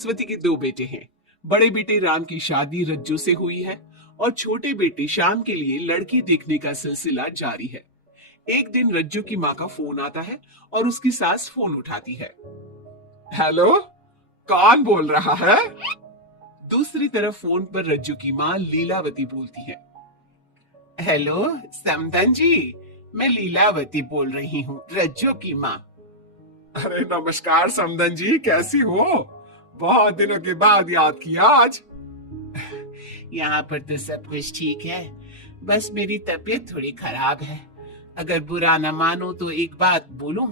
सरस्वती के दो बेटे हैं। बड़े बेटे राम की शादी रज्जू से हुई है और छोटे बेटे श्याम के लिए लड़की देखने का सिलसिला जारी है। एक दिन रज्जू की माँ का फोन आता है और उसकी सास फोन उठाती है। हेलो, कौन बोल रहा है? दूसरी तरफ फोन पर रज्जू की माँ लीलावती बोलती है। हेलो समधन जी, मैं लीलावती बोल रही हूँ, रज्जू की माँ। अरे नमस्कार समधन जी, कैसी हो? बहुत दिनों के बाद याद किया आज। यहाँ पर तो सब कुछ ठीक है, बस मेरी तबीयत थोड़ी खराब है। अगर बुरा न मानो तो एक बात बोलूं?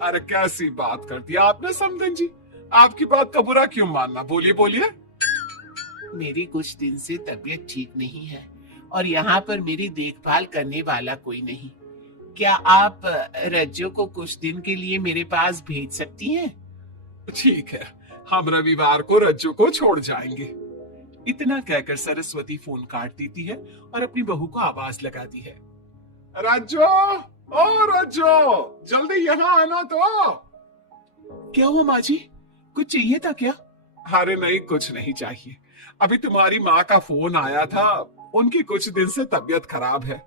अरे कैसी बात कर दी आपने समधन जी, आपकी बात का बुरा क्यों मानना, बोलिए बोलिए। मेरी कुछ दिन से तबीयत ठीक नहीं है और यहाँ पर मेरी देखभाल करने वाला कोई नहीं। क्या आप रज्जू को कुछ दिन के लिए मेरे पास भेज सकती हैं? ठीक है, हम रविवार को रज्जू को छोड़ जाएंगे। इतना कहकर सरस्वती फोन काट देती है और अपनी बहू को आवाज लगाती है। रज्जू, ओ रज्जू, जल्दी यहाँ आना तो। क्या हुआ माँ जी, कुछ चाहिए था क्या? अरे नहीं, कुछ नहीं चाहिए। अभी तुम्हारी माँ का फोन आया था, उनकी कुछ दिन से तबीयत खराब है,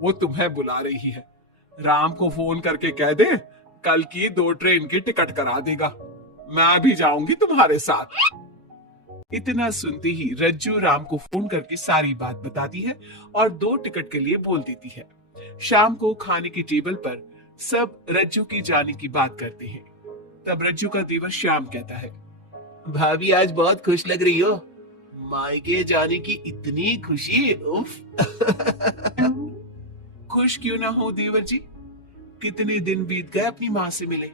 वो तुम्हें बुला रही है। राम को फोन करके कह दे कल की 2 ट्रेन की टिकट करा देगा, मैं भी जाऊंगी तुम्हारे साथ। इतना सुनते ही रज्जू राम को फोन करके सारी बात बताती है और 2 टिकट के लिए बोल देती है। शाम को खाने की टेबल पर सब रज्जू की जाने की बात करते हैं। तब रज्जू का देवर श्याम कहता है, भाभी आज बहुत खुश लग रही हो, मायके जाने की इतनी खुशी, उफ। खुश क्यों ना हो देवर जी, कितने दिन बीत गए अपनी माँ से मिले,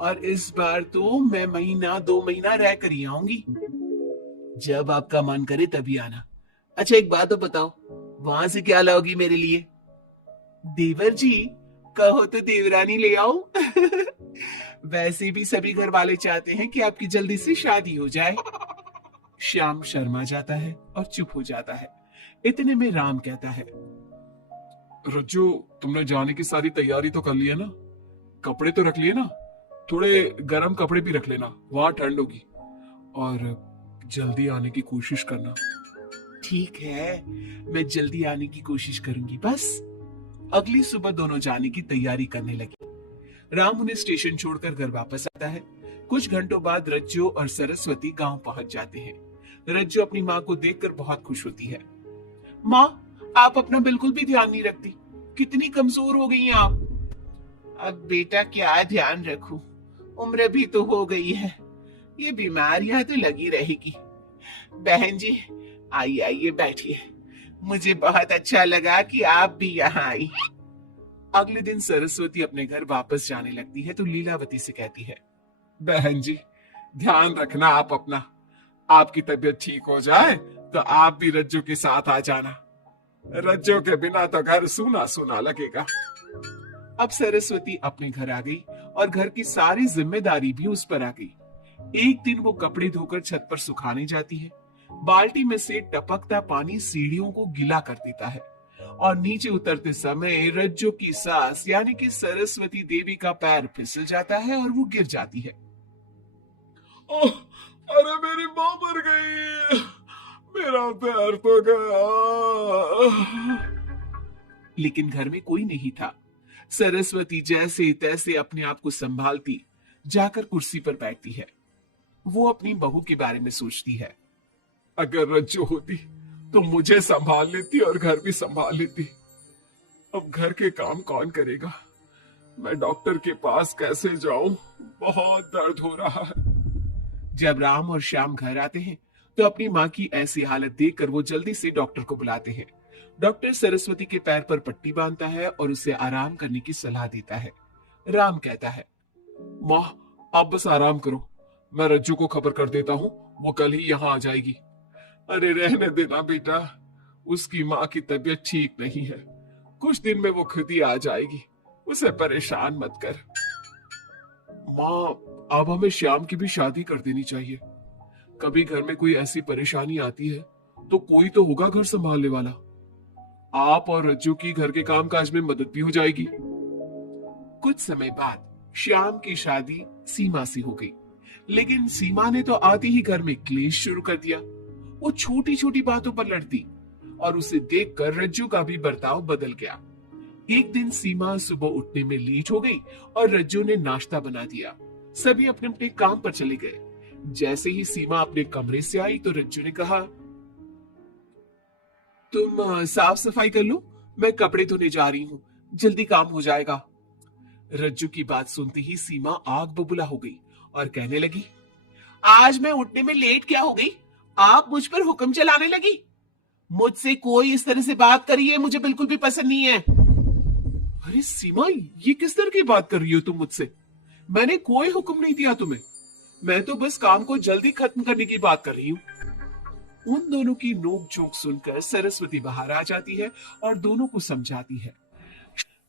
और इस बार तो मैं महीना 2 महीना रह कर ही आऊंगी। जब आपका मन करे तभी आना। अच्छा एक बात तो बताओ, वहां से क्या लाओगी मेरे लिए? देवर जी कहो तो देवरानी ले आओ। वैसे भी सभी घर वाले चाहते हैं कि आपकी जल्दी से शादी हो जाए। श्याम शर्मा जाता है और चुप हो जाता है। इतने में राम कहता है, रज्जू तुमने जाने की सारी तैयारी तो कर ली है ना? कपड़े तो रख लिए ना? थोड़े गर्म कपड़े भी रख लेना, वहां ठंड होगी, और जल्दी आने की कोशिश करना। ठीक है, मैं जल्दी आने की कोशिश करूंगी बस। अगली सुबह दोनों जाने की तैयारी करने लगे। राम उन्हें स्टेशन छोड़कर घर वापस आता है। कुछ घंटों बाद रज्जू और सरस्वती गांव पहुंच जाते हैं। रज्जू अपनी माँ को देखकर बहुत खुश होती है। माँ, आप अपना बिल्कुल भी ध्यान नहीं रखती, कितनी कमजोर हो गई हैं आप। अब बेटा क्या ध्यान रखूं, उम्र भी तो हो गई है, ये बीमारियां तो लगी रहेगी। बहन जी आइए आइए बैठिए, मुझे बहुत अच्छा लगा कि आप भी यहाँ आई। अगले दिन सरस्वती अपने घर वापस जाने लगती है तो लीलावती से कहती है, बहन जी ध्यान रखना आप अपना, आपकी तबीयत ठीक हो जाए तो आप भी रज्जू के साथ आ जाना, रज्जू के बिना तो घर सूना सूना लगेगा। अब सरस्वती अपने घर आ गई और घर की सारी जिम्मेदारी भी उस पर आ गई। एक दिन वो कपड़े धोकर छत पर सुखाने जाती है। बाल्टी में से टपकता पानी सीढ़ियों को गीला कर देता है और नीचे उतरते समय रज्जू की सास यानी कि सरस्वती देवी का पैर फिसल जाता है और वो गिर जाती है। ओह, अरे मेरी माँ मर गई, मेरा पैर तो गया। लेकिन घर में कोई नहीं था। सरस्वती जैसे तैसे अपने आप को संभालती जाकर कुर्सी पर बैठती है। वो अपनी बहू के बारे में सोचती है, अगर रज्जू होती तो मुझे संभाल लेती और घर भी संभाल लेती। अब घर के काम कौन करेगा, मैं डॉक्टर के पास कैसे जाऊं, बहुत दर्द हो रहा है। जब राम और श्याम घर आते हैं तो अपनी माँ की ऐसी हालत देखकर वो जल्दी से डॉक्टर को बुलाते हैं। डॉक्टर सरस्वती के पैर पर पट्टी बांधता है और उसे आराम करने की सलाह देता है। राम कहता है, माँ आप बस आराम करो, मैं रज्जू को खबर कर देता हूँ, वो कल ही यहाँ आ जाएगी। अरे रहने देना बेटा, उसकी माँ की तबीयत ठीक नहीं है, कुछ दिन में वो खुद ही आ जाएगी, उसे परेशान मत कर। माँ अब हमें श्याम की भी शादी कर देनी चाहिए, कभी घर में कोई ऐसी परेशानी आती है तो कोई तो होगा घर संभालने वाला, आप और रज्जू की घर के काम काज में मदद भी हो जाएगी। कुछ समय बाद श्याम की शादी सीमा से हो गई। लेकिन सीमा ने तो आते ही घर में क्लेश शुरू कर दिया। वो छोटी छोटी बातों पर लड़ती और उसे देखकर रज्जू का भी बर्ताव बदल गया। एक दिन सीमा सुबह उठने में लेट हो गई और रज्जू ने नाश्ता बना दिया। सभी अपने अपने काम पर चले गए। जैसे ही सीमा अपने कमरे से आई तो रज्जू ने कहा, तुम साफ सफाई कर लो, मैं कपड़े धोने जा रही हूँ, जल्दी काम हो जाएगा। रज्जू की बात सुनते ही सीमा आग बबूला हो गई और कहने लगी, आज मैं उठने में लेट क्या हो गई? आप मुझ पर हुक्म चलाने लगी। मुझसे कोई इस तरह से बात करी है मुझे बिल्कुल भी पसंद नहीं है। अरे सीमा, ये किस तरह की बात कर रही हो तुम मुझसे? मैंने कोई हुक्म नहीं दिया तुम्हें। मैं तो बस काम को जल्दी खत्म करने की बात कर रही हूँ। उन दोनों की नोक झोंक सुनकर सरस्वती बाहर आ जाती है और दोनों को समझाती है।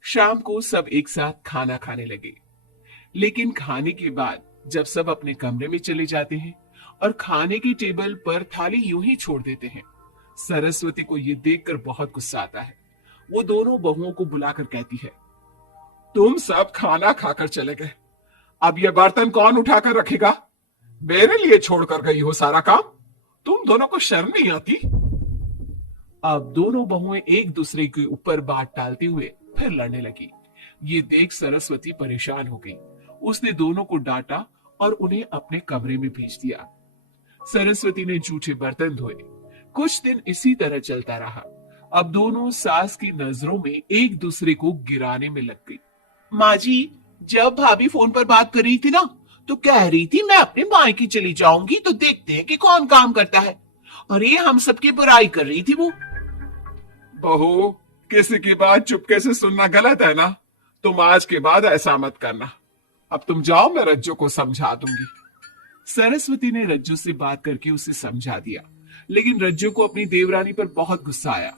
शाम को सब एक साथ खाना खाने लगे। लेकिन खाने के बाद जब सब अपने कमरे में चले जाते हैं और खाने की टेबल पर थाली यूं ही छोड़ देते हैं, सरस्वती को यह देखकर बहुत गुस्सा आता है। वो दोनों बहुओं को बुलाकर कहती है, तुम सब खाना खाकर चले गए, अब यह बर्तन कौन उठाकर रखेगा? मेरे लिए छोड़कर गई हो सारा काम। तुम दोनों को शर्म नहीं आती? अब दोनों बहुएं एक दूसरे के ऊपर बात टालते हुए फिर लड़ने लगी। ये देख सरस्वती परेशान हो गई। उसने दोनों को डांटा और उन्हें अपने कमरे में भेज दिया। सरस्वती ने जूठे बर्तन धोए। कुछ दिन इसी तरह चलता रहा। अब दोनों सास की नजरों में एक दूसरे को गिराने में लग गई। माँ जी, जब भाभी फोन पर बात कर रही थी ना, तो कह रही थी मैं अपने मायके चली जाऊंगी तो देखते हैं कि कौन काम करता है। और ये हम सबकी बुराई कर रही थी वो। बहू, किसी की बात चुपके से सुनना गलत है ना? तुम आज के बाद ऐसा मत करना। अब तुम जाओ, मैं रज्जू को समझा दूंगी। सरस्वती ने रज्जू से बात करके उसे समझा दिया, लेकिन रज्जू को अपनी देवरानी पर बहुत गुस्सा आया।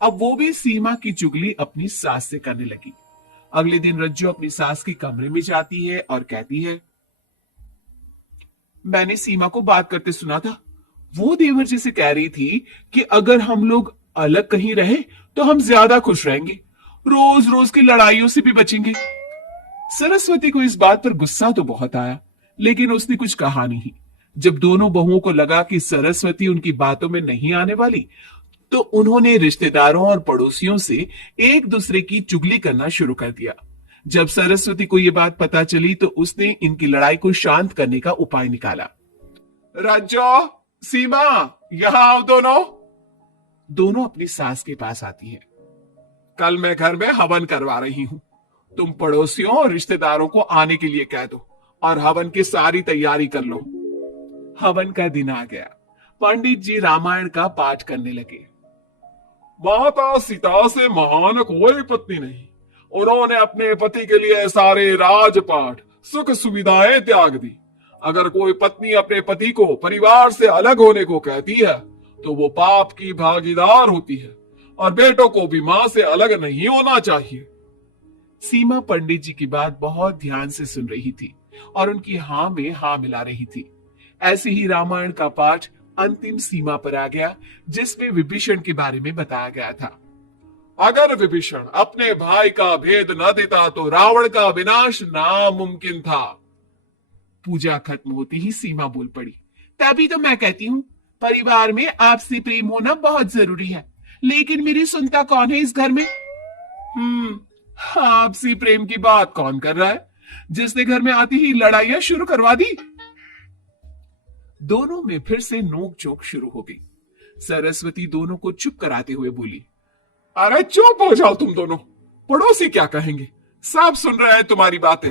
अब वो भी सीमा की चुगली अपनी सास से करने लगी। अगले दिन रज्जू अपनी सास के कमरे में जाती है और कहती है, मैंने सीमा को बात करते सुना था। वो देवर जी से कह रही थी कि अगर हम लोग अलग कहीं रहे तो हम ज्यादा खुश रहेंगे, रोज रोज की लड़ाइयों से भी बचेंगे। सरस्वती को इस बात पर गुस्सा तो बहुत आया, लेकिन उसने कुछ कहा नहीं। जब दोनों बहुओं को लगा कि सरस्वती उनकी बातों में नहीं आने वाली, तो उन्होंने रिश्तेदारों और पड़ोसियों से एक दूसरे की चुगली करना शुरू कर दिया। जब सरस्वती को यह बात पता चली तो उसने इनकी लड़ाई को शांत करने का उपाय निकाला। रज्जो, सीमा, यहां आओ दोनों। दोनों अपनी सास के पास आती हैं। कल मैं घर में हवन करवा रही हूं, तुम पड़ोसियों और रिश्तेदारों को आने के लिए कह दो और हवन की सारी तैयारी कर लो। हवन का दिन आ गया। पंडित जी रामायण का पाठ करने लगे। माता सीता से महान कोई पत्नी नहीं, उन्होंने अपने पति के लिए सारे राजपाट सुख सुविधाएं त्याग दी। अगर कोई पत्नी अपने पति को परिवार से अलग होने को कहती है तो वो पाप की भागीदार होती है, और बेटों को भी मां से अलग नहीं होना चाहिए। सीमा पंडित जी की बात बहुत ध्यान से सुन रही थी और उनकी हां में हां मिला रही थी। ऐसे ही रामायण का पाठ अंतिम सीमा पर आ गया, जिसमें विभीषण के बारे में बताया गया था। अगर विभीषण अपने भाई का भेद न देता तो रावण का विनाश नामुमकिन था। पूजा खत्म होती ही सीमा बोल पड़ी, तभी तो मैं कहती हूँ परिवार में आपसी प्रेम होना बहुत जरूरी है, लेकिन मेरी सुनता कौन है इस घर में? आपसी प्रेम की बात कौन कर रहा है, जिसने घर में आती ही लड़ाइयां शुरू करवा दी? दोनों में फिर से नोक झोंक शुरू हो गई। सरस्वती दोनों को चुप कराते हुए बोली, अरे चुप हो जाओ तुम दोनों, पड़ोसी क्या कहेंगे, सब सुन रहे हैं तुम्हारी बातें।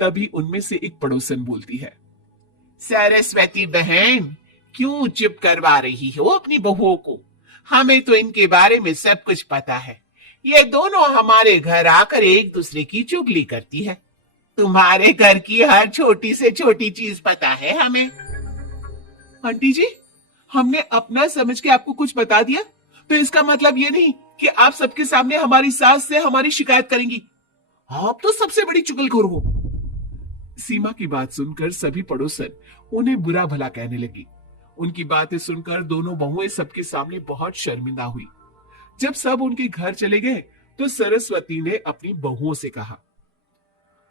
तभी उनमें से एक पड़ोसन बोलती है, सरस्वती बहन, क्यों चुप करवा रही हो अपनी बहुओं को? हमें तो इनके बारे में सब कुछ पता है। ये दोनों हमारे घर आकर एक दूसरे की चुगली करती है। तुम्हारे घर की हर छोटी से छोटी चीज पता है हमें। आंटी जी, हमने अपना समझ के आपको कुछ बता दिया तो इसका मतलब ये नहीं कि आप सबके सामने हमारी सास से हमारी शिकायत करेंगी। आप तो सबसे बड़ी चुगलखोर हो। सीमा की बात सुनकर सभी पड़ोसन उन्हें बुरा भला कहने लगी। उनकी बातें सुनकर दोनों बहुएं सबके सामने बहुत शर्मिंदा हुई। जब सब उनके घर चले गए तो सरस्वती ने अपनी बहुओं से कहा,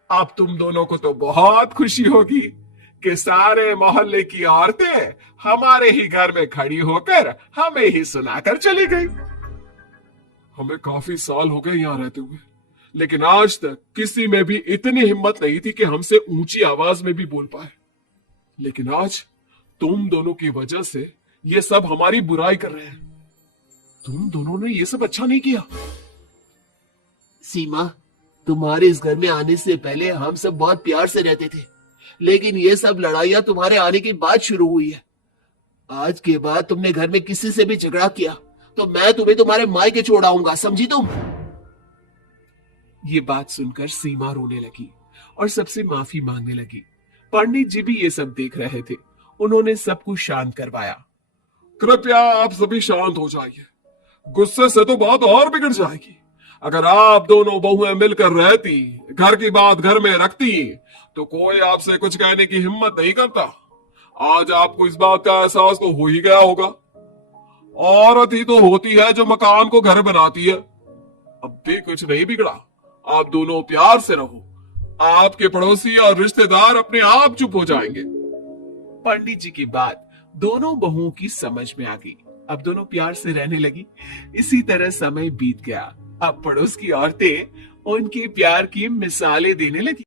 अब तुम दोनों को तो बहुत खुशी होगी कि सारे मोहल्ले की औरतें हमारे ही घर में खड़ी होकर हमें ही सुनाकर चली गई। हमें काफी साल हो गए यहाँ रहते हुए, लेकिन आज तक किसी में भी इतनी हिम्मत नहीं थी कि हमसे ऊंची आवाज में भी बोल पाए। लेकिन आज तुम दोनों की वजह से ये सब हमारी बुराई कर रहे हैं। तुम दोनों ने ये सब अच्छा नहीं किया। सीमा, तुम्हारे इस घर में आने से पहले हम सब बहुत प्यार से रहते थे, लेकिन ये सब लड़ाइयां तुम्हारे आने के बाद शुरू हुई है। आज के बाद तुमने घर में किसी से भी झगड़ा किया तो मैं तुम्हें तुम्हारे मायके छोड़ाऊंगा, समझी तुम? ये बात सुनकर सीमा रोने लगी और सबसे माफी मांगने लगी। पंडित जी भी ये सब देख रहे थे। उन्होंने सब कुछ शांत करवाया। कृपया आप सभी शांत हो जाइए, गुस्से से तो बात और बिगड़ जाएगी। अगर आप दोनों बहुएं मिलकर रहती, घर की बात घर में रखती, तो कोई आपसे कुछ कहने की हिम्मत नहीं करता। आज आपको इस बात का एहसास तो हो ही गया होगा। औरत ही तो होती है जो मकान को घर बनाती है। अब भी कुछ नहीं बिगड़ा, आप दोनों प्यार से रहो। आपके पड़ोसी और रिश्तेदार अपने आप चुप हो जाएंगे। पंडित जी की बात दोनों बहुओं की समझ में आ गई। अब दोनों प्यार से रहने लगी। इसी तरह समय बीत गया। अब पड़ोस की औरतें उनके प्यार की मिसालें देने लगी।